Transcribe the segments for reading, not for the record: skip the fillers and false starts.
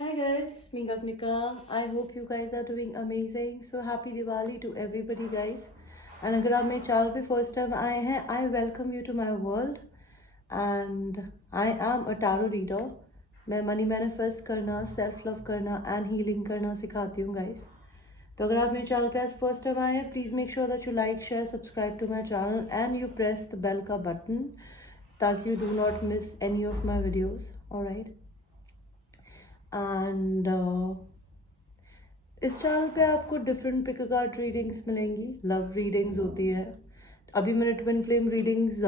Hi guys, it's me Gagnika. I hope you guys are doing amazing. So happy Diwali to everybody guys. And अगर आप मेरे channel पे first time आए हैं, I welcome you to my world. And I am a tarot reader. मैं money manifest करना, self love करना and healing करना सिखाती हूँ गाइस. तो अगर आप मेरे चैनल पे आज फर्स्ट टाइम आए हैं, please make sure that you like share subscribe to my channel and you press the bell का बटन ताकि you do not miss any of my videos. Alright. And इस चैनल पे आपको different pick card readings मिलेंगी. Love readings होती है. अभी मैंने twin flame readings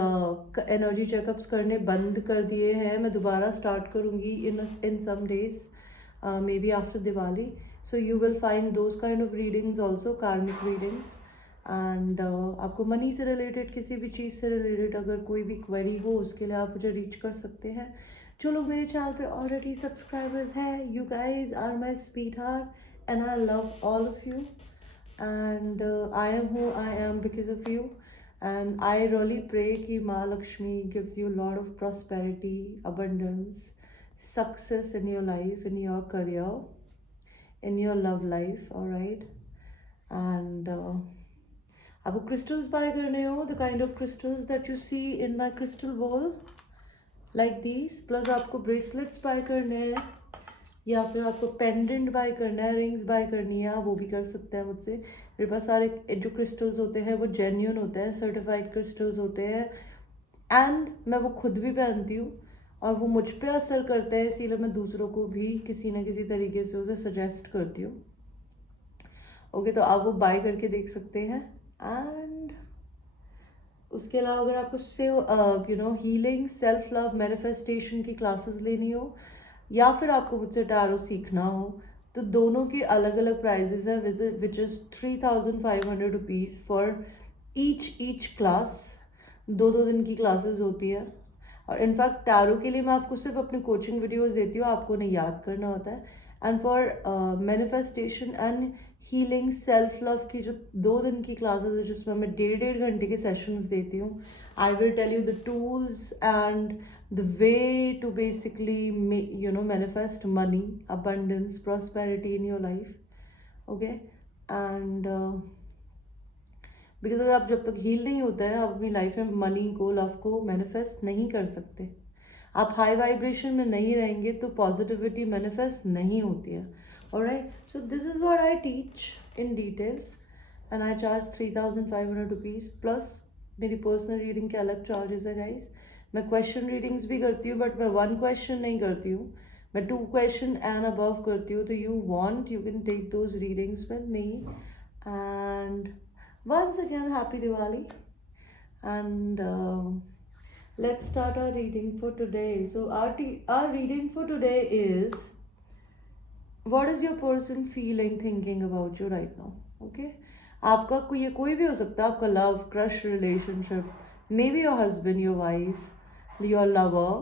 energy checkups करने बंद कर दिए हैं. मैं दोबारा स्टार्ट करूँगी in some days, maybe after Diwali. So you will find those kind of readings also, कार्मिक रीडिंग्स. एंड आपको मनी से रिलेटेड, किसी भी चीज़ से रिलेटेड अगर कोई भी क्वेरी हो, उसके लिए आप मुझे रीच कर सकते हैं. जो लोग मेरे चैनल पे ऑलरेडी सब्सक्राइबर्स हैं, you guys are my sweetheart and I love all of you. And I am who I am because of you. And I really pray कि माँ Lakshmi gives you a lot of prosperity, abundance, success in your life, in your career, in your love life. All right. And आपको crystals buy करने हो, the kind of crystals that you see in my crystal ball, like these. Plus आपको bracelets buy करने हैं, या फिर आपको pendant bye करना है, रिंग्स बाय करनी है, वो भी कर सकते हैं मुझसे. मेरे पास सारे जो क्रिस्टल्स होते हैं वो जेन्यून होते हैं, सर्टिफाइड क्रिस्टल्स होते हैं. एंड मैं वो खुद भी पहनती हूँ और वो मुझ पे असर करता है, इसीलिए मैं दूसरों को भी किसी ना किसी तरीके से उसे सजेस्ट करती हूँ. ओके, तो आप वो बाय करके देख सकते हैं. एंड उसके अलावा अगर आपको से हीलिंग, सेल्फ लव, मैनिफेस्टेशन की क्लासेस लेनी हो, या फिर आपको मुझसे टैरो सीखना हो, तो दोनों की अलग अलग प्राइजेस हैं, which is 3,500 rupees for each class. 2 दिन की क्लासेस होती है. और इनफैक्ट टैरो के लिए मैं आपको सिर्फ अपने कोचिंग वीडियोस देती हूँ, आपको उन्हें याद करना होता है. And for manifestation and healing, self love की जो 2 दिन की क्लासेस है, जिसमें मैं 1.5 घंटे के सेशंस देती हूँ, I will tell you the tools and the way to basically manifest money, abundance, prosperity in your life. Okay. And because अगर आप जब तक हील नहीं होते हैं, आप अपनी लाइफ में मनी को, लव को मैनिफेस्ट नहीं कर सकते. आप हाई वाइब्रेशन में नहीं रहेंगे तो पॉजिटिविटी मैनिफेस्ट नहीं होती है. Alright. So this is what I teach in details. And I charge 3,500 rupees. Plus मेरी पर्सनल रीडिंग के अलग चार्जेस है गाइज. मैं क्वेश्चन रीडिंग्स भी करती हूँ, बट मैं 1 क्वेश्चन नहीं करती हूँ, मैं 2 क्वेश्चन एंड अबव करती हूँ. तो you can take those readings with me. And once again, happy Diwali. And let's start our reading for today. So our reading for today is, what is your person feeling, thinking about you right now? Okay. आपका कोई भी हो सकता है. आपका love, crush relationship, maybe your husband, your wife, your lover,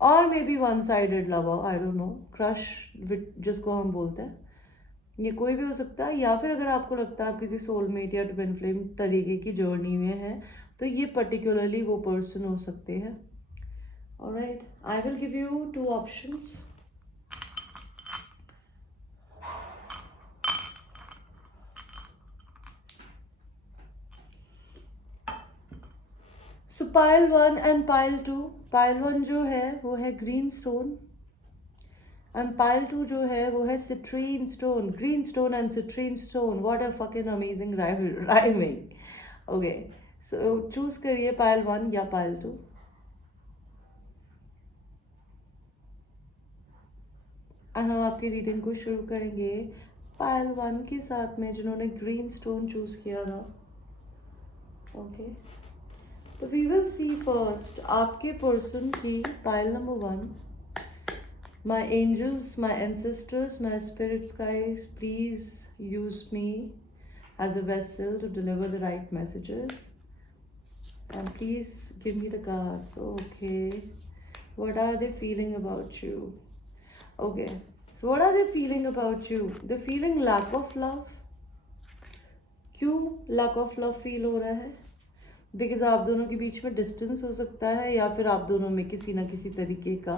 और may be one sided lover, I don't know, crush जिसको हम बोलते हैं. ये कोई भी हो सकता है. या फिर अगर आपको लगता है आप किसी सोलमेट या ट्विन फ्लेम तरीके की जर्नी में है, तो ये पर्टिकुलरली वो पर्सन हो सकते हैं. Alright. I will give you 2 options. So pile 1 and pile 2. Pile 1 जो है वो है ग्रीन स्टोन, एंड पाइल 2 जो है वो है citrine stone. Green stone and citrine stone, what a fucking amazing rhyming. Okay, so choose करिए पाइल 1 या पाइल 2. और हम आपकी रीडिंग को शुरू करेंगे पाइल 1 के साथ में, जिन्होंने ग्रीन स्टोन चूज किया था. ओके. तो वी विल सी फर्स्ट आपके पर्सन की pile number 1. My angels, my ancestors, my spirits, guys, please use me as a vessel to deliver the right messages. And please give me the cards. Okay. What are they feeling about you? Okay. So what are they feeling about you? They're feeling lack of love. क्यों lack of love feel हो रहा है? Because आप दोनों के बीच में distance हो सकता है, या फिर आप दोनों में किसी ना किसी तरीके का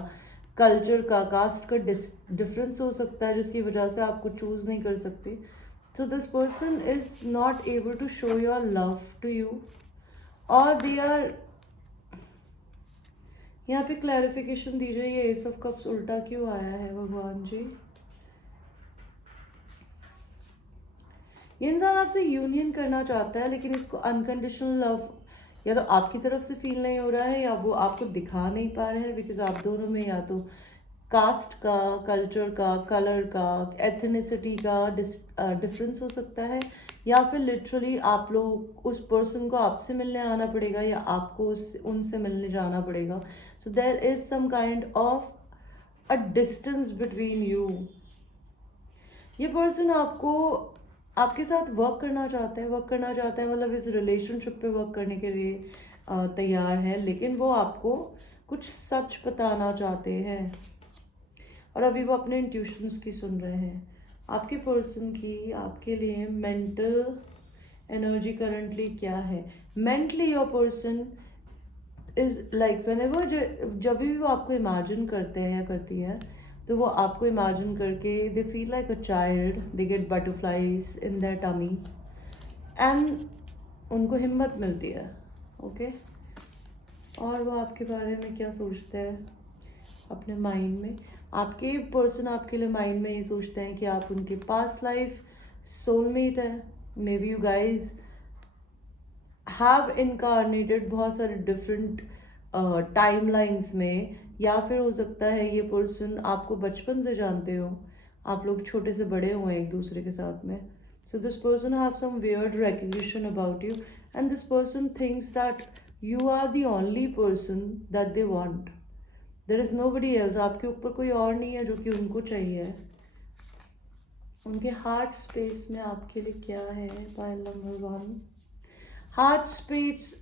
कल्चर का, कास्ट का डिफरेंस हो सकता है जिसकी वजह से आपको चूज नहीं कर सकते. So this person is not able to show your love to you, or they are. यहाँ पे क्लैरिफिकेशन दीजिए, ये एस ऑफ कप्स उल्टा क्यों आया है भगवान जी. ये इंसान आपसे यूनियन करना चाहता है, लेकिन इसको अनकंडीशनल लव या तो आपकी तरफ से फील नहीं हो रहा है, या वो आपको दिखा नहीं पा रहे हैं, बिकॉज आप दोनों में या तो कास्ट का, कल्चर का, कलर का, एथनिसिटी का डिफरेंस हो सकता है, या फिर लिटरली आप लोग उस पर्सन को आपसे मिलने आना पड़ेगा या आपको उनसे मिलने जाना पड़ेगा. So there is some kind of a distance between you. ये पर्सन आपके साथ वर्क करना चाहता है, मतलब इस रिलेशनशिप पे वर्क करने के लिए तैयार है, लेकिन वो आपको कुछ सच बताना चाहते हैं और अभी वो अपने इंट्यूशंस की सुन रहे हैं. आपके पर्सन की आपके लिए मेंटल एनर्जी करंटली क्या है. Mentally your person is like whenever, जब भी वो आपको इमेजिन करते हैं या करती है, तो वो आपको इमेजिन करके they feel like a child, they get butterflies in their tummy and उनको हिम्मत मिलती है. ओके और वो आपके बारे में क्या सोचते हैं अपने माइंड में. आपके पर्सन आपके लिए माइंड में ये सोचते हैं कि आप उनके पास्ट लाइफ सोलमेट है. May be you guys have incarnated बहुत सारे डिफरेंट टाइम लाइन्स में, या फिर हो सकता है ये पर्सन आपको बचपन से जानते हो, आप लोग छोटे से बड़े हुए एक दूसरे के साथ में. So this person have some weird recognition about you and this person thinks that you are the only person that they want. There is nobody else. आपके ऊपर कोई और नहीं है जो कि उनको चाहिए. उनके हार्ट स्पेस में आपके लिए क्या है. Pile number 1 heart space.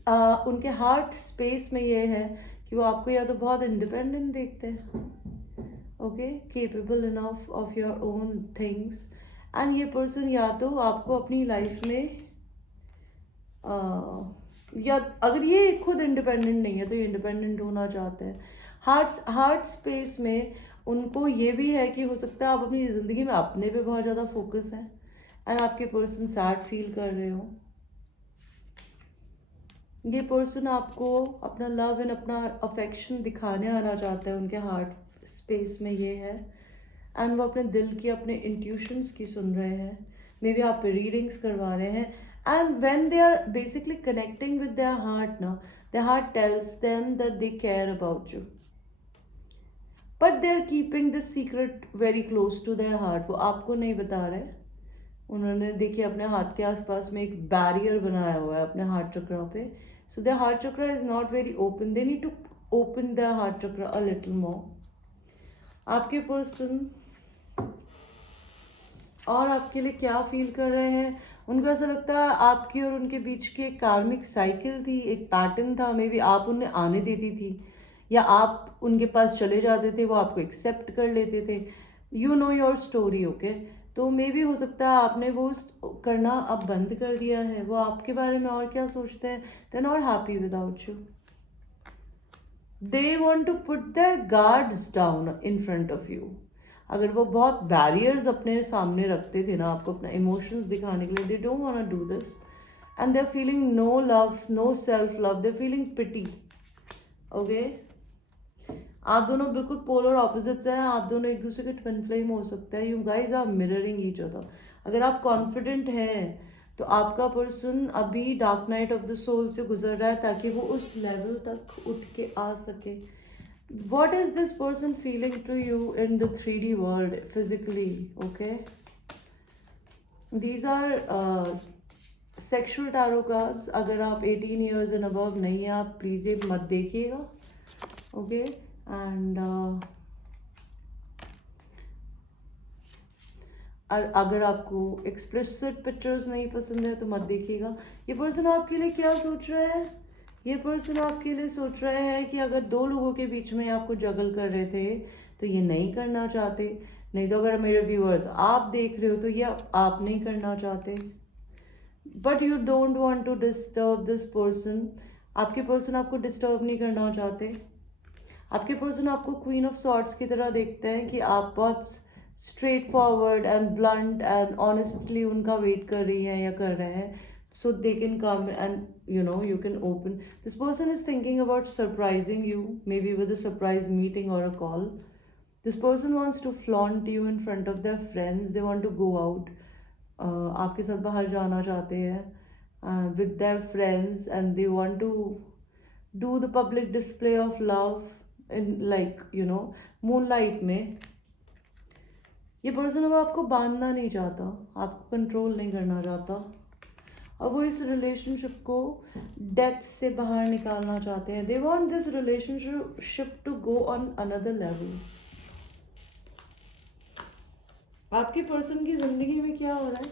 उनके हार्ट स्पेस में ये है कि वो आपको या तो बहुत इंडिपेंडेंट देखते हैं, okay, capable enough of your own things, and ये पर्सन या तो आपको अपनी लाइफ में या अगर ये खुद इंडिपेंडेंट नहीं है तो ये इंडिपेंडेंट होना चाहते हैं. हार्ट स्पेस में उनको ये भी है कि हो सकता है आप अपनी ज़िंदगी में अपने पे बहुत ज़्यादा फोकस है एंड आपके पर्सन सैड फील कर रहे हो. ये पर्सन आपको अपना लव एंड अपना अफेक्शन दिखाने आना चाहता है. उनके हार्ट स्पेस में ये है एंड वो अपने दिल की, अपने इंट्यूशंस की सुन रहे हैं. मे बी आप रीडिंग्स करवा रहे हैं and when they are basically connecting with their heart ना, their heart tells them that they care about you, but they are keeping this secret very close to their heart. वो आपको नहीं बता रहे. उन्होंने देखिए अपने हाथ के आसपास में एक बैरियर बनाया हुआ है अपने हार्ट चक्रा पे. So their heart chakra is not very open. They need to open their heart chakra a little more. आपके पर्सन और आपके लिए क्या फील कर रहे हैं. उनको ऐसा लगता है आपकी और उनके बीच की एक कार्मिक साइकिल थी, एक पैटर्न था. मे बी आप उन्हें आने देती थी या आप उनके पास चले जाते थे, वो आपको एक्सेप्ट कर लेते थे. You know your story, okay. तो मे भी हो सकता है आपने वो करना अब बंद कर दिया है. वो आपके बारे में और क्या सोचते हैं. They not happy without you. They want to put the guards down in front of you. अगर वो बहुत बैरियर्स अपने सामने रखते थे ना आपको अपना इमोशंस दिखाने के लिए, they don't want to do this and they are feeling no love, no self love, they are feeling pity. Okay आप दोनों बिल्कुल पोलर ऑपोजिट्स हैं. आप दोनों एक दूसरे के ट्विन फ्लेम हो सकते हैं. You guys are mirroring each other. अगर आप कॉन्फिडेंट हैं तो आपका पर्सन अभी dark night of the soul से गुजर रहा है ताकि वो उस लेवल तक उठ के आ सके. What is this person feeling to you in the 3D world physically. Okay these are sexual tarot cards. अगर आप 18 ईयर्स एंड अबव नहीं है आप प्लीज ये मत देखिएगा. ओके एंड अगर आपको एक्सप्लिसिट पिक्चर्स नहीं पसंद है तो मत देखिएगा. ये पर्सन आपके लिए क्या सोच रहा है. ये पर्सन आपके लिए सोच रहे हैं कि अगर दो लोगों के बीच में आपको जगल कर रहे थे तो ये नहीं करना चाहते. नहीं तो अगर मेरे व्यूअर्स आप देख रहे हो तो ये आप नहीं करना चाहते. But you don't want to disturb this person. आपके पर्सन आपको डिस्टर्ब नहीं करना चाहते. आपके पर्सन आपको क्वीन ऑफ सॉर्ट्स की तरह देखते हैं कि आप बहुत straight forward and blunt and honestly उनका वेट कर रही हैं या कर रहे हैं, so they can come and you can open. This person is thinking about surprising you, maybe with a surprise meeting or a call. This person wants to flaunt you in front of their friends. They want to go out, आपके साथ बाहर जाना चाहते हैं with their friends, and they want to do the public display of love in, like moonlight में. ये person अब आपको बांधना नहीं चाहता, आपको कंट्रोल नहीं करना चाहता, और वो इस रिलेशनशिप को डेथ से बाहर निकालना चाहते हैं. They want this relationship to go on another level. आपके पर्सन की जिंदगी में क्या हो रहा है?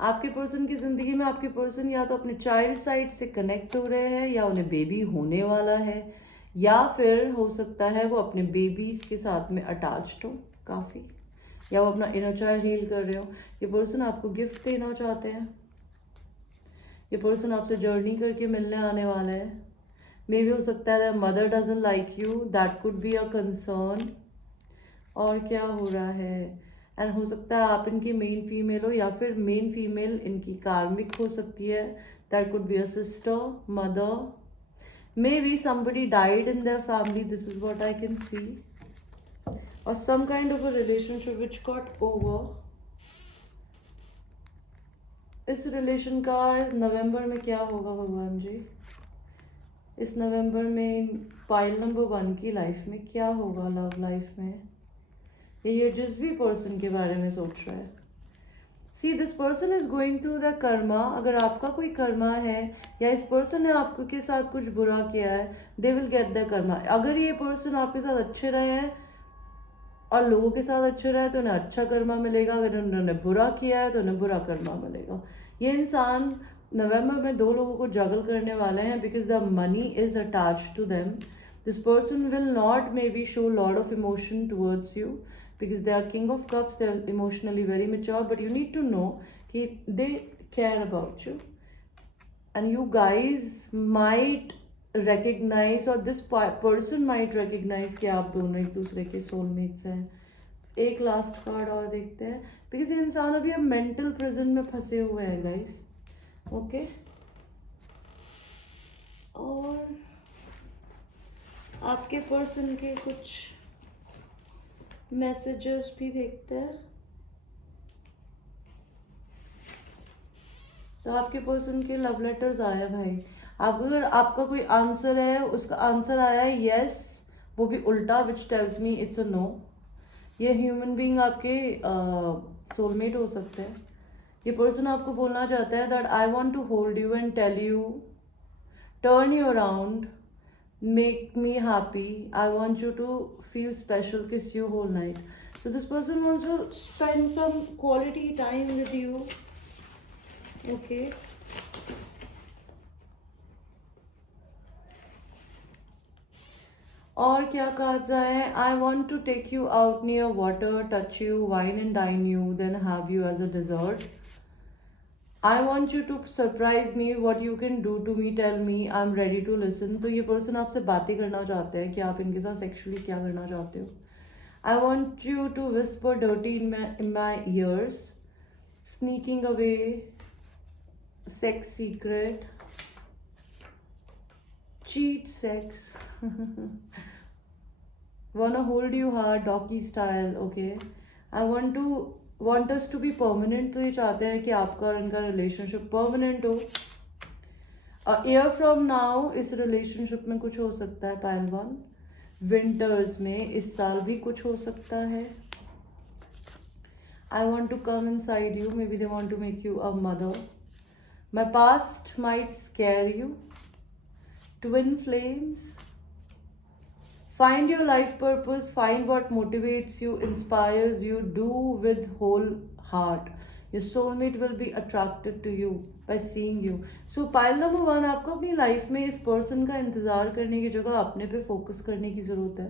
आपके पर्सन की जिंदगी में आपके पर्सन या तो अपने चाइल्ड साइड से कनेक्ट हो रहे हैं, या उन्हें बेबी होने वाला है, या फिर हो सकता है वो अपने बेबीज के साथ में अटैच्ड हो काफ़ी, या वो अपना इनर चाइल्ड हील कर रहे हो. ये पर्सन आपको गिफ्ट देना चाहते हैं. ये पर्सन आपसे जर्नी करके मिलने आने वाला है. मे भी हो सकता है mother doesn't like you, that could be a concern. और क्या हो रहा है? एंड हो सकता है आप इनकी मेन फीमेल हो, या फिर मेन फीमेल इनकी कार्मिक हो सकती है. That could be a sister, mother, may be somebody died in their family. This is what I can see. Or some kind of a relationship which got over. इस relation का नवंबर में क्या होगा भगवान जी? इस नवंबर में पाइल नंबर 1 की life में क्या होगा, लव लाइफ में? ये जिस भी पर्सन के बारे में सोच रहा है. See this person is going through the Karma. अगर आपका कोई कर्मा है, या इस पर्सन ने आपको के साथ कुछ बुरा किया है, they will get the Karma. अगर ये पर्सन आपके साथ अच्छे रहे हैं और लोगों के साथ अच्छे रहे तो उन्हें अच्छा कर्मा मिलेगा. अगर उन्होंने बुरा किया है तो उन्हें बुरा कर्मा मिलेगा. ये इंसान नवंबर में 2 लोगों को जगल करने वाले हैं, because the money is attached to them. This person will not may be show lot of emotion towards you, because they are king of cups. They are emotionally very mature, but you need to know that they care about you, and you guys might recognize, or this person might recognize कि आप दोनों एक दूसरे के soulmates हैं. एक last card और देखते हैं, बिकॉज ये इंसान अभी अब मेंटल प्रिजन में फंसे हुए हैं गाइस. ओके, और आपके पर्सन के कुछ मैसेजेस भी देखते हैं. तो आपके पर्सन के लव लेटर्स आया भाई. आप अगर आपका कोई आंसर है, उसका आंसर आया है यस, वो भी उल्टा, which tells me it's a no. ये ह्यूमन बीइंग आपके सोलमेट हो सकते हैं. ये पर्सन आपको बोलना चाहता है that I want to hold you and tell you, turn you around, make me happy, I want you to feel special, kiss you whole night. So this person wants to spend some quality time with you. Okay, और क्या cards आए हैं? I want to take you out near water, touch you, wine and dine you, then have you as a dessert. I want you to surprise me, what you can do to me, tell me, I'm ready to listen. तो ये person आपसे बातें करना चाहते हैं कि आप इनके साथ सेक्सुअली क्या करना चाहते हो. I want you to whisper dirty in my ears, sneaking away, sex secret, cheat sex, wanna hold you hard, doggy style. Okay, I want us to be permanent. तो ये चाहते हैं कि आपका और इनका रिलेशनशिप परमानेंट हो. ईयर फ्रॉम नाउ इस रिलेशनशिप में कुछ हो सकता है पहलवान. विंटर्स में इस साल भी कुछ हो सकता है. I want to come inside you, may B they want to make you a mother. My past might scare you. Twin flames. Find your life purpose, find what motivates you, inspires you, do with whole heart. Your soulmate will be attracted to you by seeing you. So pile number 1, आपको अपनी life में इस person का इंतज़ार करने की जगह अपने पे फोकस करने की ज़रूरत है.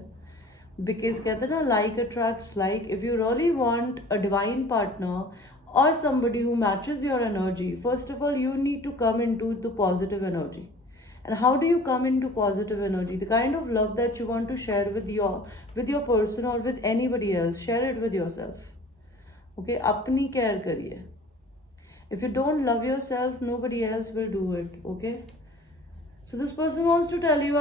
बिकॉज कहते हैं ना, like attracts like. If you really want a divine partner or somebody who matches your energy, first of all you need to come into the positive energy. And how do you come into positive energy? The kind of love that you want to share with your person or with anybody else, share it with yourself. Okay, अपनी care करिए. If you don't love yourself, nobody else will do it. Okay. So this person wants to tell you,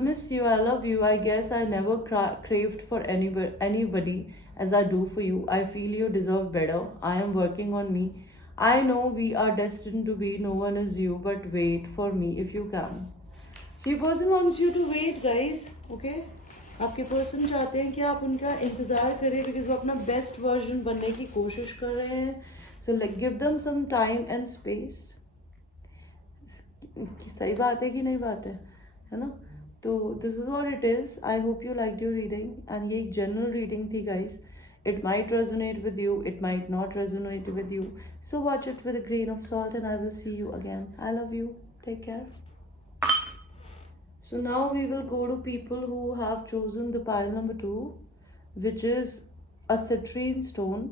miss you, I love you. I guess I never craved for anybody as I do for you. I feel you deserve better. I am working on me. I know we are destined to be. No one is you, but wait for me if you can. So your person wants you to wait, guys. Okay? आपके person चाहते हैं कि आप उनका इंतज़ार करें because वो अपना बेस्ट वर्जन बनने की कोशिश कर रहे हैं. So like give them some time and space. सही बात है कि नहीं बात है ना? तो this is what it is. I hope you like your reading and ये एक जनरल रीडिंग थी guys. It might resonate with you, it might not resonate with you. So watch it with a grain of salt and I will see you again. I love you. Take care. So now we will go to people who have chosen the pile number 2, which is a citrine stone.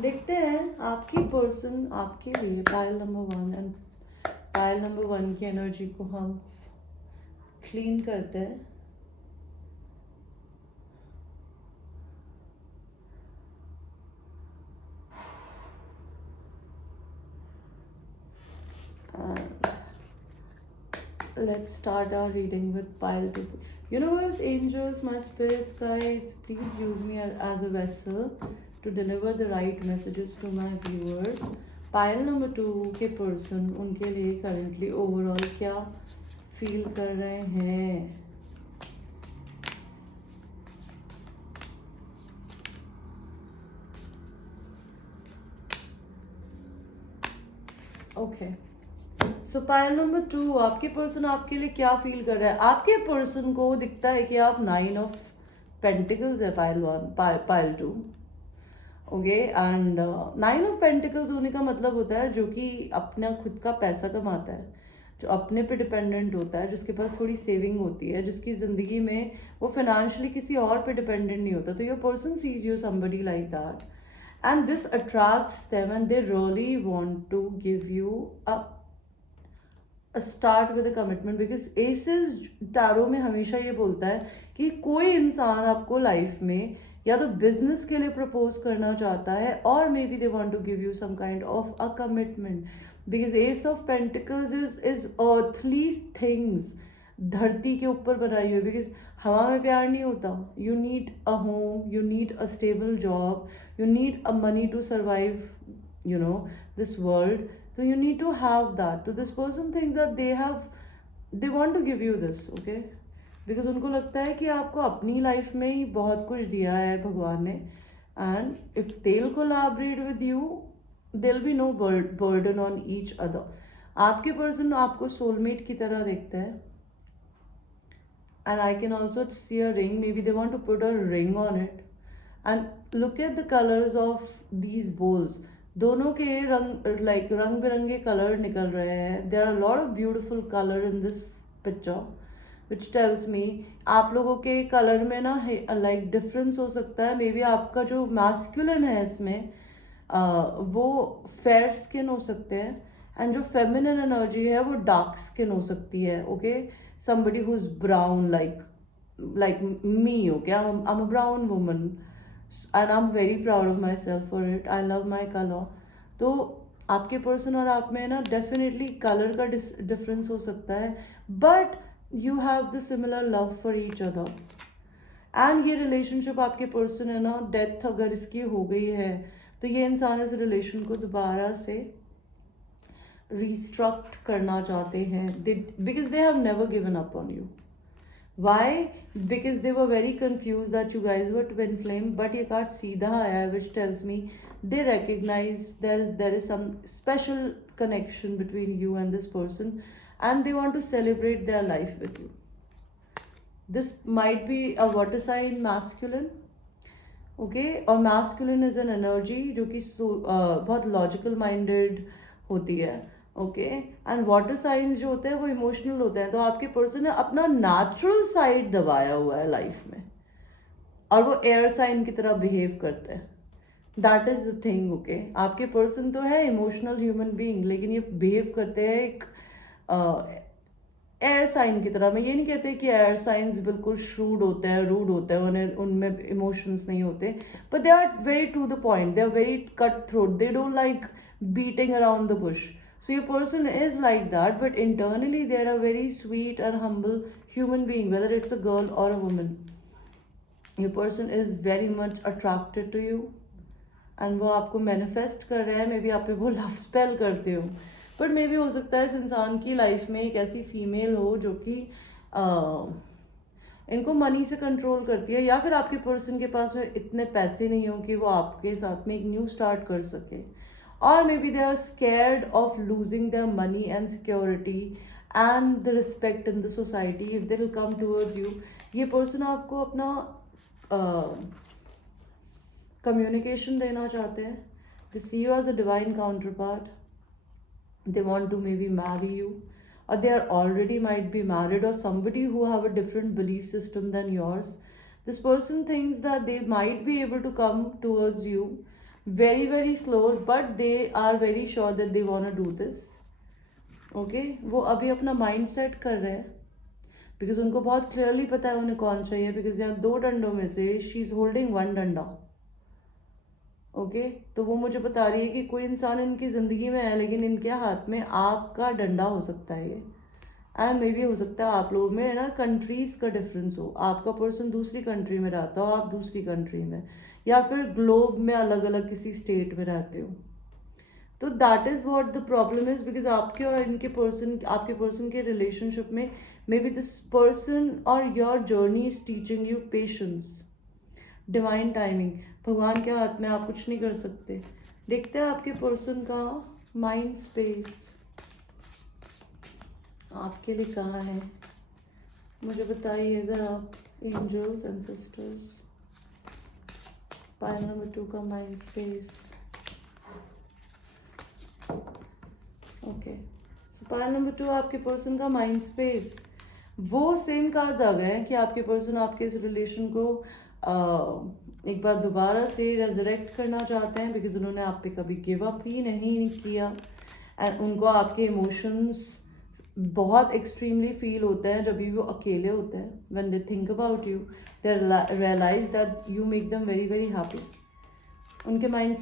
देखते हैं आपकी person आपके लिए pile number 1 and pile number 1 की energy को हम clean करते हैं. Let's start our reading with pile 2. Universe, angels, my spirits, guides, please use me as a vessel to deliver the right messages to my viewers. Pile number 2 के person उनके लिए currently overall क्या feel कर रहे हैं. Okay, so pile number 2, आपके person आपके लिए क्या फील कर रहा है. आपके पर्सन को दिखता है कि आप 9 ऑफ पेंटिकल्स है pile 1 pile 2. Okay, and 9 of pentacles होने का मतलब होता है जो कि अपना खुद का पैसा कमाता है, जो अपने पे डिपेंडेंट होता है, जिसके पास थोड़ी सेविंग होती है, जिसकी ज़िंदगी में वो फाइनेंशियली किसी और पे डिपेंडेंट नहीं होता. तो your person sees you somebody like that and this attracts them and they really want to give you a start with a commitment. Because aces tarot में हमेशा ये बोलता है कि कोई इंसान आपको लाइफ में या तो बिजनेस के लिए प्रपोज करना चाहता है और may be they want to give you some kind of a commitment. Because ace of pentacles is earthly things, धरती के ऊपर बनाई हुई. बिकॉज हवा में प्यार नहीं होता. You need a home, you need a stable job, you need a money to survive this world. So you need to have that. So this person thinks that they want to give you this, okay? Because उनको लगता है कि आपको अपनी life में ही बहुत कुछ दिया है भगवान ने. And if they'll collaborate with you, there'll be no burden on each other. आपके person आपको soulmate की तरह देखता है. And I can also see a ring. Maybe they want to put a ring on it. And look at the colors of these bowls. दोनों के रंग बिरंगे कलर निकल रहे हैं. There are lot of beautiful colour in this picture which tells me आप लोगों के कलर में ना लाइक डिफरेंस हो सकता है. मे बी आपका जो मैस्कुलिन है इसमें वो फेयर स्किन हो सकते हैं एंड जो फेमिनिन एनर्जी है वो डार्क स्किन हो सकती है. Okay, somebody who is brown like me. Okay, I'm a brown woman and I'm very proud of myself for it. I love my color. तो आपके पर्सन और आप में ना डेफिनेटली कलर का डिफरेंस हो सकता है, but you have the similar love for each other. And ये रिलेशनशिप आपके पर्सन है ना, डेथ अगर इसकी हो गई है तो ये इंसान इस रिलेशन को दोबारा से रिस्ट्रक्ट करना चाहते हैं. Because they have never given up on you. Why? Because they were very confused that you guys were twin flame, but ये card सीधा आया है, which tells me they recognize there is some special connection between you and this person, and they want to celebrate their life with you. This might be a water sign masculine, okay? और masculine is an energy जो कि बहुत logical minded होती है. Okay, and water science जो होते हैं वो इमोशनल होते हैं. तो आपके पर्सन ने अपना नेचुरल साइड दबाया हुआ है लाइफ में और वो एयर साइन की तरह बिहेव करते हैं. That is the thing. Okay, आपके पर्सन तो है इमोशनल ह्यूमन बीइंग, लेकिन ये बिहेव करते हैं एक एयर साइन की तरह। मैं ये नहीं कहते कि एयर साइंस बिल्कुल श्रूड होते हैं, रूड होते हैं, उन्हें उनमें इमोशंस नहीं होते, but they are very to the point, they are very cut throat, they don't like beating around the bush. So your person is like that, but internally they are a very sweet and humble human being, whether it's a girl or a woman. Your person is very much attracted to you, and वो आपको manifest कर रहा है, may be आप पे वो love spell करते हो, बट मे बी हो सकता है इस इंसान की लाइफ में एक ऐसी फीमेल हो जो कि इनको मनी से कंट्रोल करती है, या फिर आपके पर्सन के पास में इतने पैसे नहीं हो कि वो आपके साथ में एक न्यू स्टार्ट कर सके, और may be they are scared of losing their money and security and the respect in the society if they will come towards you. ये पर्सन आपको अपना कम्युनिकेशन देना चाहते हैं. They see you as a divine counterpart. They want to maybe marry you, or they are already might be married, or somebody who have a different belief system than yours. This person thinks that they might be able to come towards you very very slow, but they are very sure that they want to do this. Okay, वो अभी अपना mind set कर रहे हैं, because उनको बहुत clearly पता है उन्हें कौन चाहिए, बिकॉज यहाँ 2 डंडों में से शी इज होल्डिंग 1 डंडा. ओके, तो वो मुझे बता रही है कि कोई इंसान इनकी ज़िंदगी में है, लेकिन इनके हाथ में आपका डंडा हो सकता है ये. एंड मे बी हो सकता है आप लोगों में ना कंट्रीज़ का डिफरेंस हो, आपका पर्सन दूसरी कंट्री में रहता हो, आप दूसरी कंट्री में, या फिर ग्लोब में अलग अलग किसी स्टेट में रहते हो. तो that is what the problem is, because आपके और इनके पर्सन, आपके पर्सन के रिलेशनशिप में मे बी दिस पर्सन और your journey is teaching you patience, divine timing. भगवान के हाथ में, आप कुछ नहीं कर सकते. देखते हैं आपके पर्सन का माइंड स्पेस आपके लिए कहाँ है, मुझे बताइए अगर आप. Angels and sisters, pile number 2 का mind space. Okay, so pile number 2 आपके पर्सन का माइंड स्पेस. वो सेम कार्ड आ गए कि आपके पर्सन आपके इस रिलेशन को एक बार दोबारा से रेजरेक्ट करना चाहते हैं, बिकॉज उन्होंने आप पे कभी गिव अप ही नहीं किया, एंड उनको आपके इमोशंस बहुत एक्सट्रीमली फील होते हैं जब भी वो अकेले होते हैं. When they think about you, they realise that you make them very very happy. उनके माइंड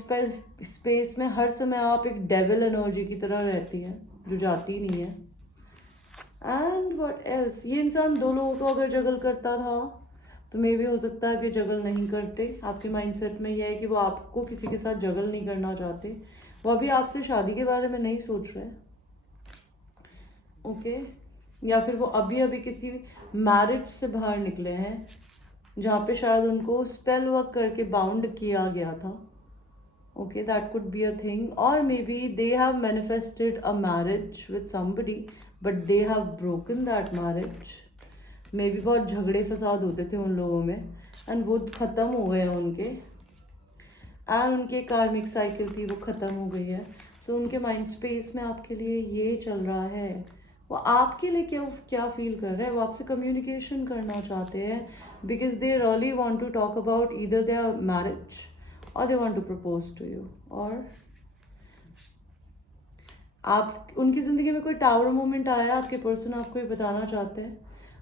स्पेस में हर समय आप एक डेविल एनर्जी की तरह रहती है जो जाती नहीं है. एंड व्हाट एल्स, ये इंसान 2 लोगों को अगर जगल करता था तो मे भी हो सकता है कि जगल नहीं करते. आपके माइंडसेट में यह है कि वो आपको किसी के साथ जगल नहीं करना चाहते, वो अभी आपसे शादी के बारे में नहीं सोच रहे. ओके, या फिर वो अभी अभी किसी मैरिज से बाहर निकले हैं जहाँ पे शायद उनको स्पेल वर्क करके बाउंड किया गया था. Okay, that could be a thing, और may be they have manifested a marriage with somebody, but they have broken that marriage. Maybe बहुत झगड़े फसाद होते थे उन लोगों में, एंड वो ख़त्म हो गए हैं उनके, एंड उनके कार्मिक साइकिल थी वो ख़त्म हो गई है. सो उनके माइंड स्पेस में आपके लिए ये चल रहा है. वो आपके लिए क्या फील कर रहे हैं, वो आपसे कम्युनिकेशन करना चाहते हैं, because they really want to talk about either their marriage और they want to propose to you, और आप उनकी ज़िंदगी में कोई टावर मोमेंट आया, आपके पर्सन आपको ये बताना चाहते हैं.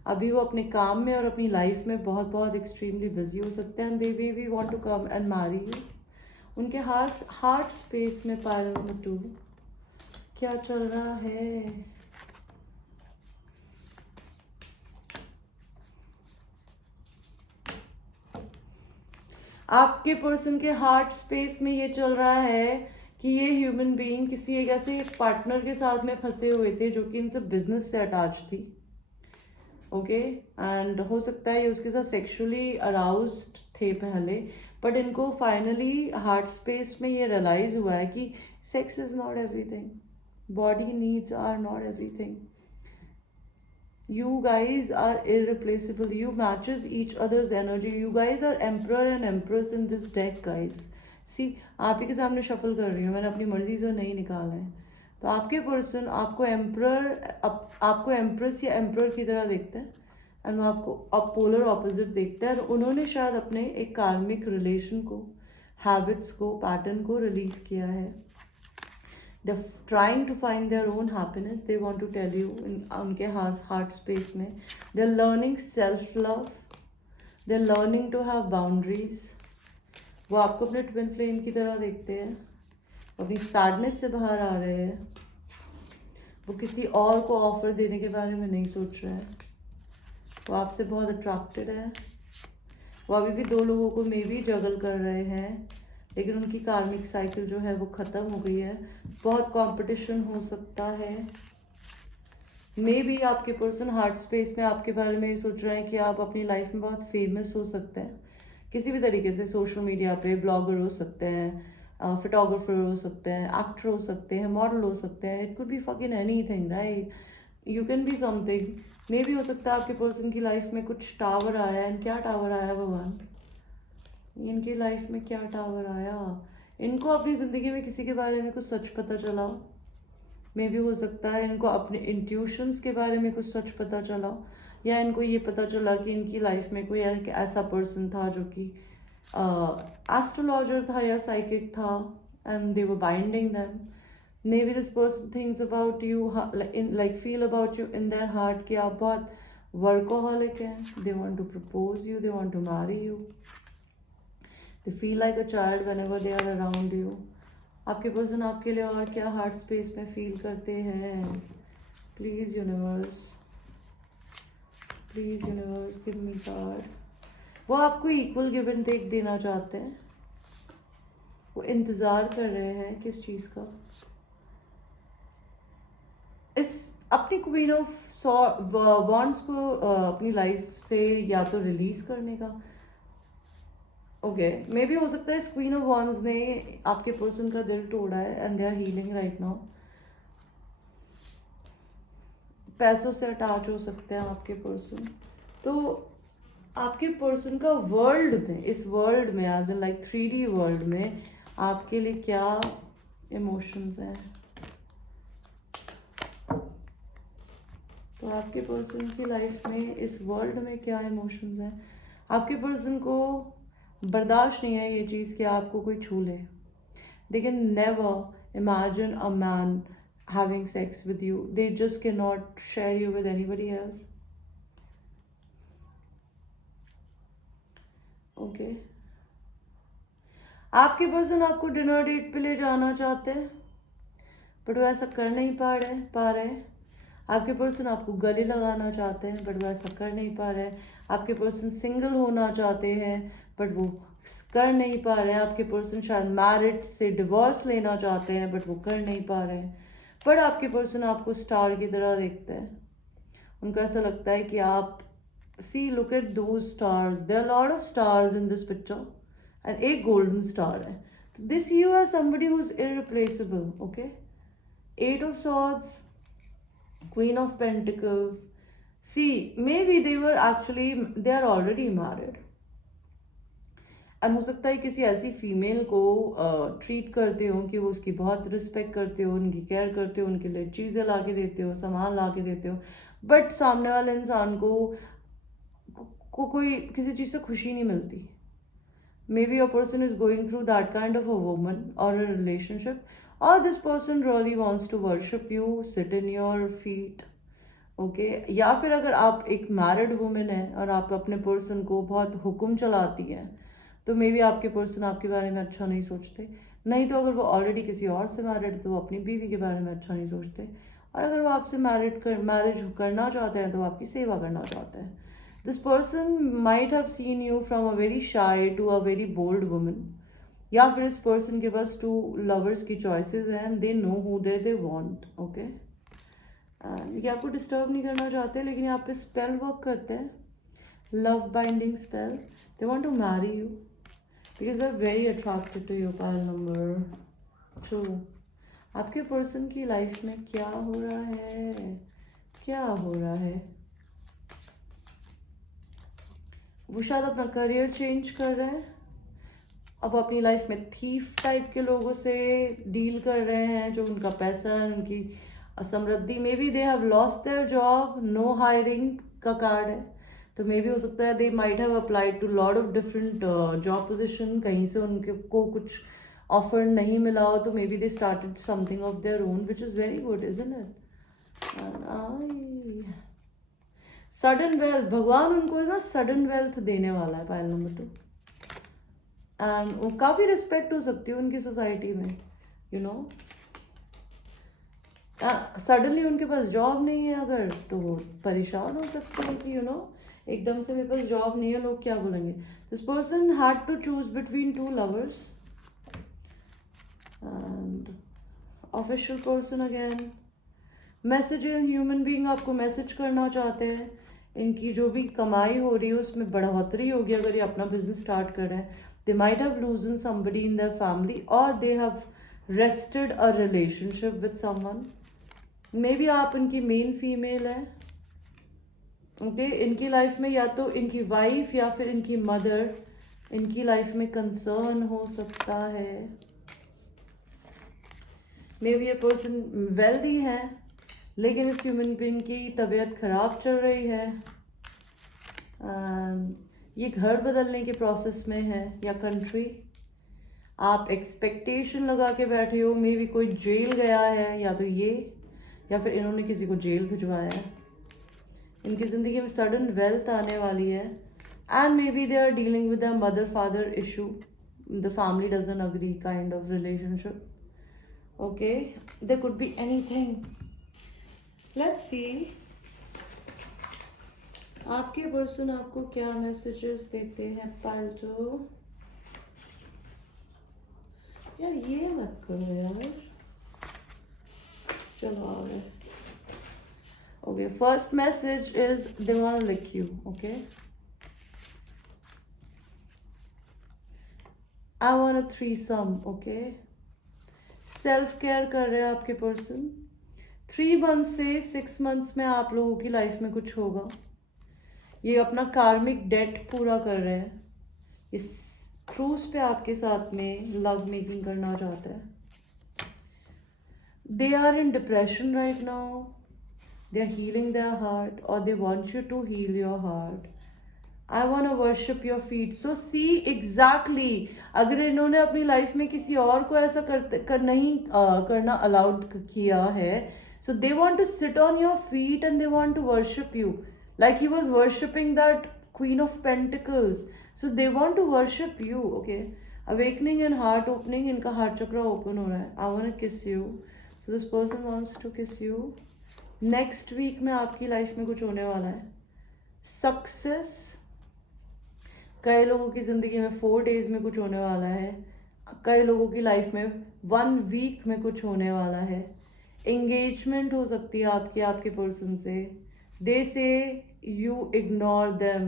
अभी वो अपने काम में और अपनी लाइफ में बहुत बहुत एक्सट्रीमली बिजी हो सकते हैं, and they we want to come and marry you. उनके हार्ट स्पेस में पाइल नंबर 2 क्या चल रहा है. आपके पर्सन के हार्ट स्पेस में ये चल रहा है कि ये ह्यूमन बीइंग किसी एक ऐसे पार्टनर के साथ में फंसे हुए थे जो कि इनसे बिजनेस से अटैच थी. ओके, एंड हो सकता है ये उसके साथ सेक्सुअली अराउज्ड थे पहले, बट इनको फाइनली हार्ट स्पेस में ये रियलाइज हुआ है कि sex is not everything, body needs are not everything. You guys are irreplaceable. You matches each other's energy. You guys are emperor and empress in this deck, guys. See, आप ही के सामने shuffle कर रही हूँ, मैंने अपनी मर्जी से नहीं निकाला है. तो आपके पर्सन आपको एम्प्रर, आपको एम्प्रेस या एम्प्रर की तरह देखते हैं, एंड वो आपको आप पोलर ऑपोजिट देखते हैं. और उन्होंने शायद अपने एक कार्मिक रिलेशन को हैबिट्स को, पैटर्न को रिलीज किया है. They're trying to find their own happiness. They want to tell you in उनके heart space में. They're learning self love. They're learning to have boundaries. वो आपको अपने ट्विन फ्लेम की तरह देखते हैं. अपनी सैडनेस से बाहर आ रहे हैं. वो किसी और को ऑफर देने के बारे में नहीं सोच रहे हैं. वो आपसे बहुत अट्रैक्टेड है. वो अभी भी 2 लोगों को मे बी जगल कर रहे हैं, लेकिन उनकी कार्मिक साइकिल जो है वो ख़त्म हो गई है. बहुत कंपटीशन हो सकता है. मे बी आपके पर्सन हार्ट स्पेस में आपके बारे में सोच रहे हैं कि आप अपनी लाइफ में बहुत फेमस हो सकते हैं किसी भी तरीके से. सोशल मीडिया पे ब्लॉगर हो सकते हैं, फोटोग्राफर हो सकते हैं, एक्टर हो सकते हैं, मॉडल हो सकते हैं. It could be fucking anything, right? You can be something. मे भी हो सकता है आपके पर्सन की लाइफ में कुछ टावर आया है. क्या टावर आया भगवान? इनकी लाइफ में क्या टावर आया? इनको अपनी ज़िंदगी में किसी के बारे में कुछ सच पता चला. मे भी हो सकता है इनको अपने इंट्यूशंस के बारे में कुछ सच पता चला, या इनको ये पता चला कि इनकी लाइफ में कोई एक ऐसा पर्सन था जो कि एस्ट्रोलॉजर था या साइकिक था, and they were binding them. May be this person things about you, like feel about you in their heart कि आप बहुत वर्कोहॉलिक हैं. They want to propose you, they want to marry you. They feel like a child whenever they are around you. आपके person आपके लिए और क्या heart space में फील करते हैं? Please universe, please universe give me card. वो आपको इक्वल गिव एंड टेक देना चाहते हैं. वो इंतज़ार कर रहे हैं किस चीज़ का? इस अपनी क्वीन ऑफ वॉन्ड्स को अपनी लाइफ से या तो रिलीज करने का. ओके, मे बी हो सकता है इस क्वीन ऑफ वॉन्ड्स ने आपके पर्सन का दिल तोड़ा है and they are healing right now. पैसों से अटैच हो सकते हैं आपके पर्सन. तो आपके पर्सन का वर्ल्ड में, इस वर्ल्ड में as a like 3D world में आपके लिए क्या इमोशंस हैं? तो आपके पर्सन की लाइफ में इस वर्ल्ड में क्या इमोशंस हैं? आपके पर्सन को बर्दाश्त नहीं है ये चीज़ कि आपको कोई छू ले. They can never imagine a man having sex with you. They just can not share you with anybody else. Okay, आपके पर्सन आपको डिनर डेट पे ले जाना चाहते हैं, बट वो ऐसा कर नहीं पा रहे. आपके पर्सन आपको गले लगाना चाहते हैं, बट वो ऐसा कर नहीं पा रहे. आपके पर्सन सिंगल होना चाहते हैं, बट वो कर नहीं पा रहे हैं. आपके पर्सन शायद मैरिड से डिवोर्स लेना चाहते हैं, बट वो कर नहीं पा रहे हैं. पर आपके पर्सन आपको स्टार की तरह देखते हैं. उनको ऐसा लगता है कि आप see look at those stars. There are lot of stars in this picture and एक गोल्डन स्टार है. तो this you are somebody who is irreplaceable. Okay, 8 of Swords, Queen of Pentacles. See, maybe they are already married. And हो सकता है किसी ऐसी female को treat करते हो कि वो उसकी बहुत रिस्पेक्ट करते हो, उनकी केयर करते हो, उनके लिए चीज़ें ला के देते हो, सामान ला के देते हो, बट सामने वाले इंसान को कोई किसी चीज़ से खुशी नहीं मिलती. Maybe your person is going through that kind of a woman और a relationship, or this person really wants to worship you, sit in your feet. Okay, या फिर अगर आप एक मैरिड वुमेन है और आप अपने पर्सन को बहुत हुक्म चलाती हैं, तो मे बी आपके पर्सन आपके बारे में अच्छा नहीं सोचते. नहीं तो अगर वो ऑलरेडी किसी और से मैरिड है तो वो अपनी बीवी के बारे में अच्छा नहीं सोचते. और अगर वो आपसे मैरिज करना चाहते हैं तो वो आपकी सेवा करना चाहते हैं. This person might have seen you from a very shy to a very bold woman. या फिर इस पर्सन के पास 2 लवर्स की चॉइसेस हैं and they know who they want. Okay, ये आपको डिस्टर्ब नहीं करना चाहते, लेकिन यहाँ पे स्पेल वर्क करते हैं. Love binding spell. They want to marry you because they are very attracted to your pile number 2. आपके पर्सन की लाइफ में क्या हो रहा है? क्या हो रहा है? वो शायद अपना करियर चेंज कर रहे हैं. अब वो अपनी लाइफ में थीफ टाइप के लोगों से डील कर रहे हैं जो उनका पैसा, उनकी समृद्धि. May be they have lost their job. No hiring का कार्ड है. तो मे भी हो सकता है they might have applied to lot of different job position, कहीं से उनके को कुछ ऑफर नहीं मिला हो, तो may be they started something of their own which is very good, isn't it? Sudden wealth, भगवान उनको ना सडन वेल्थ देने वाला है, पायल नंबर 2। एंड वो काफ़ी रिस्पेक्ट हो सकती है उनकी सोसाइटी में, यू नो। सडनली उनके पास जॉब नहीं है अगर, तो वो परेशान हो सकते हैं कि एकदम से मेरे पास जॉब नहीं है, लोग क्या बोलेंगे। This person had to choose between two lovers and official person again. Message, human being आपको मैसेज करना चाहते हैं, इनकी जो भी कमाई हो रही है उसमें बढ़ोतरी होगी अगर ये अपना बिजनेस स्टार्ट कर रहे हैं। They might have loosen somebody in their family, और they have rested a relationship with someone. Maybe आप इनकी मेन फीमेल है, ओके। इनकी लाइफ में या तो इनकी वाइफ या फिर इनकी मदर इनकी लाइफ में कंसर्न हो सकता है। मे बी ये पर्सन वेल्दी है, लेकिन इस ह्यूमन बीइंग की तबीयत खराब चल रही है, ये घर बदलने के प्रोसेस में है या कंट्री। आप एक्सपेक्टेशन लगा के बैठे हो, मे बी कोई जेल गया है, या तो ये या फिर इन्होंने किसी को जेल भिजवाया है। इनकी ज़िंदगी में सडन वेल्थ आने वाली है, and may B they are dealing with a mother father issue, the family doesn't agree kind of relationship, okay. There could be anything. Let's see आपके पर्सन आपको क्या मैसेजेस देते हैं पाल्टो। यार ये मत करो यार, चलो आ गए। Okay, first message is they want to lick you, okay. I want a threesome, okay. Self care कर रहे हैं आपके पर्सन। 3 मंथ से 6 मंथ्स में आप लोगों की लाइफ में कुछ होगा। ये अपना कार्मिक डेट पूरा कर रहे हैं, इस क्रूज पे आपके साथ में लव मेकिंग करना चाहते हैं। They are in depression right now, they are healing their heart, और they want you to heal your heart. I want to worship your feet. So see exactly, अगर इन्होंने अपनी लाइफ में किसी और को ऐसा नहीं करना अलाउड किया है, so they want to sit on your feet and they want to worship you like he was worshipping that Queen of Pentacles. So they want to worship you, okay. Awakening and heart opening, इनका heart chakra open हो रहा है। I want to kiss you. So this person wants to kiss you. Next week में आपकी life में कुछ होने वाला है। सक्सेस, कई लोगों की ज़िंदगी में 4 days में कुछ होने वाला है, कई लोगों की लाइफ में 1 week में कुछ होने वाला है। एंगेजमेंट हो सकती है आपकी आपके पर्सन से। They say you ignore them.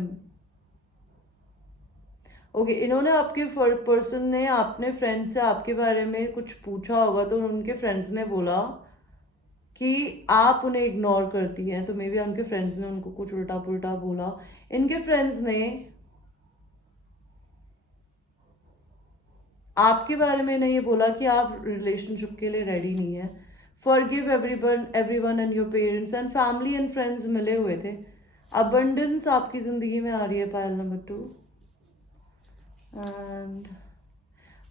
Okay, इन्होंने आपके पर्सन ने अपने फ्रेंड से आपके बारे में कुछ पूछा होगा, तो उनके फ्रेंड्स ने बोला कि आप उन्हें इग्नोर करती हैं, तो मे बी उनके फ्रेंड्स ने उनको कुछ उल्टा पुल्टा बोला। इनके फ्रेंड्स ने आपके बारे में नहीं ये बोला कि आप रिलेशनशिप के लिए रेडी नहीं है। Forgive everyone and your parents and family and friends मिले हुए थे। Abundance आपकी जिंदगी में आ रही है, pile number 2। And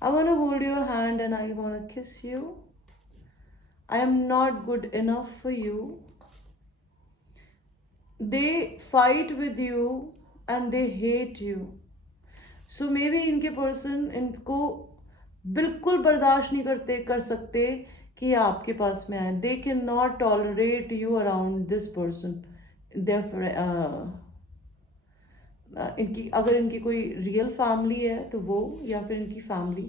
I want to hold your hand and I want to kiss you. I am not good enough for you. They fight with you and they hate you. So maybe इनके person इनको बिल्कुल बर्दाश्त नहीं कर सकते कि आपके पास में आए। They can not tolerate you around this person. इनकी अगर इनकी कोई रियल फैमिली है तो वो, या फिर इनकी फैमिली,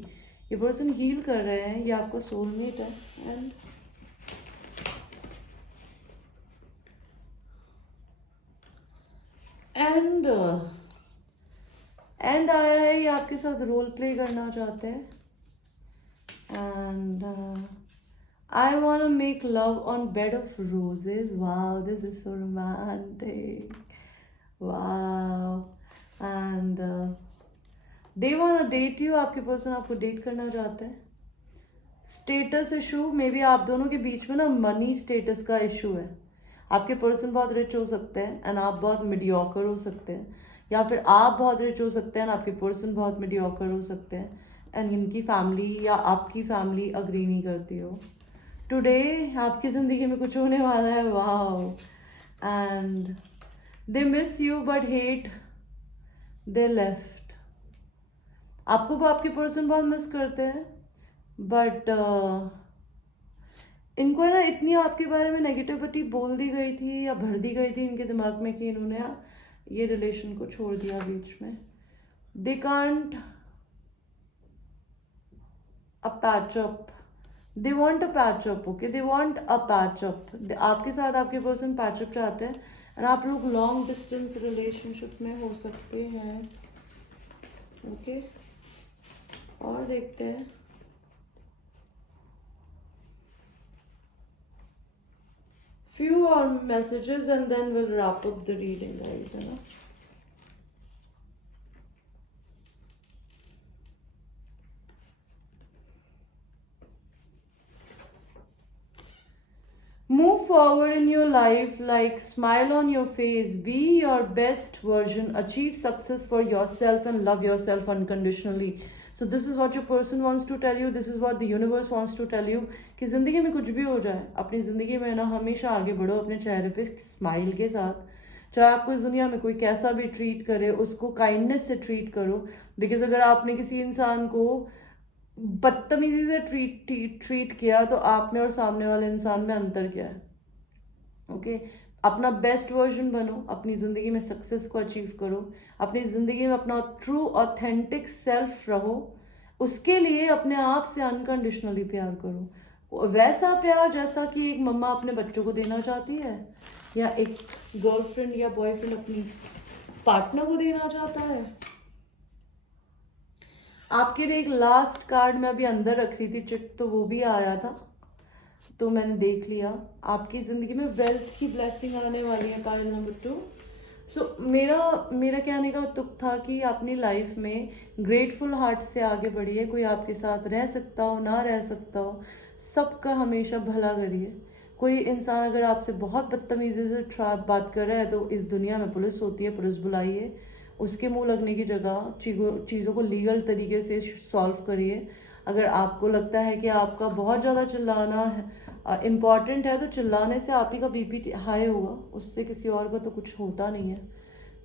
ये पर्सन हील कर रहे हैं, ये आपका सोलमेट है। एंड आया है, ये आपके साथ रोल प्ले करना चाहते हैं। And I want to make love on bed of roses. Wow, this is so romantic. Wow. And they want to date you. आपके पर्सन आपको डेट करना चाहते हैं। स्टेटस इशू, मे बी आप दोनों के बीच में ना मनी स्टेटस का इशू है। आपके पर्सन बहुत रिच हो सकते हैं एंड आप बहुत मीडियोकर हो सकते हैं, या फिर आप बहुत रिच हो सकते हैं एंड आपके पर्सन बहुत मीडियोकर हो सकते हैं एंड इनकी फैमिली या आपकी फैमिली अग्री नहीं करती हो। टुडे आपकी ज़िंदगी में कुछ होने वाला है, wow, and they miss you but hate they left. आपको वो आपके पर्सन बहुत मिस करते हैं, बट इनको है ना इतनी आपके बारे में नेगेटिविटी बोल दी गई थी या भर दी गई थी इनके दिमाग में कि इन्होंने ये रिलेशन को छोड़ दिया बीच में। They can't a patch up, they want a patch up, okay, they want a patch up. आपके साथ आपके पर्सन पैच अप चाहते हैं एंड आप लोग लॉन्ग डिस्टेंस रिलेशनशिप में हो सकते हैं, ओके। और देखते हैं, few और messages and then we'll wrap up the reading, guys, है ना। Move forward in your life, like smile on your face, be your best version, achieve success for yourself and love yourself unconditionally. So this is what your person wants to tell you, this is what the universe wants to tell you, कि ज़िंदगी में कुछ भी हो जाए, अपनी ज़िंदगी में ना हमेशा आगे बढ़ो अपने चेहरे पे स्माइल के साथ। चाहे आपको इस दुनिया में कोई कैसा भी ट्रीट करे, उसको काइंडनेस से ट्रीट करो, बिकॉज अगर आपने किसी इंसान को बदतमीजी से ट्रीट किया तो आप में और सामने वाले इंसान में अंतर क्या है, ओके। अपना बेस्ट वर्जन बनो, अपनी ज़िंदगी में सक्सेस को अचीव करो, अपनी ज़िंदगी में अपना ट्रू ऑथेंटिक सेल्फ रहो, उसके लिए अपने आप से अनकंडीशनली प्यार करो, वैसा प्यार जैसा कि एक मम्मा अपने बच्चों को देना चाहती है या एक गर्लफ्रेंड या बॉयफ्रेंड अपनी पार्टनर को देना चाहता है। आपके लिए एक लास्ट कार्ड मैं अभी अंदर रख रही थी चिट, तो वो भी आया था, तो मैंने देख लिया। आपकी ज़िंदगी में वेल्थ की ब्लेसिंग आने वाली है, पाइल नंबर 2। सो मेरा कहने का तुक था कि अपनी लाइफ में ग्रेटफुल हार्ट से आगे बढ़िए, कोई आपके साथ रह सकता हो ना रह सकता हो, सबका हमेशा भला करिए। कोई इंसान अगर आपसे बहुत बदतमीजी से बात कर रहा है तो इस दुनिया में पुलिस होती है, पुलिस बुलाइए, उसके मुंह लगने की जगह चीज़ों को लीगल तरीके से सॉल्व करिए। अगर आपको लगता है कि आपका बहुत ज़्यादा चिल्लाना इम्पॉर्टेंट है तो चिल्लाने से आप ही का बीपी हाई होगा, उससे किसी और का तो कुछ होता नहीं है।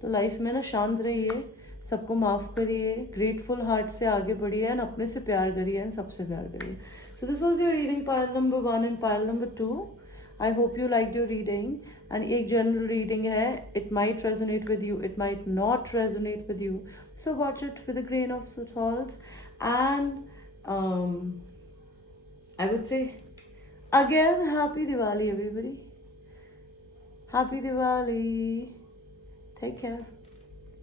तो लाइफ में ना शांत रहिए, सबको माफ़ करिए, ग्रेटफुल हार्ट से आगे बढ़िए एंड अपने से प्यार करिए एंड सबसे प्यार करिए। So this was your reading pile number 1 and pile number 2। I hope you like your reading and एक जनरल रीडिंग है, it might resonate with you, it might not resonate with you, so watch it with a grain of salt and I would say again, happy Diwali, everybody. Happy Diwali. Take care.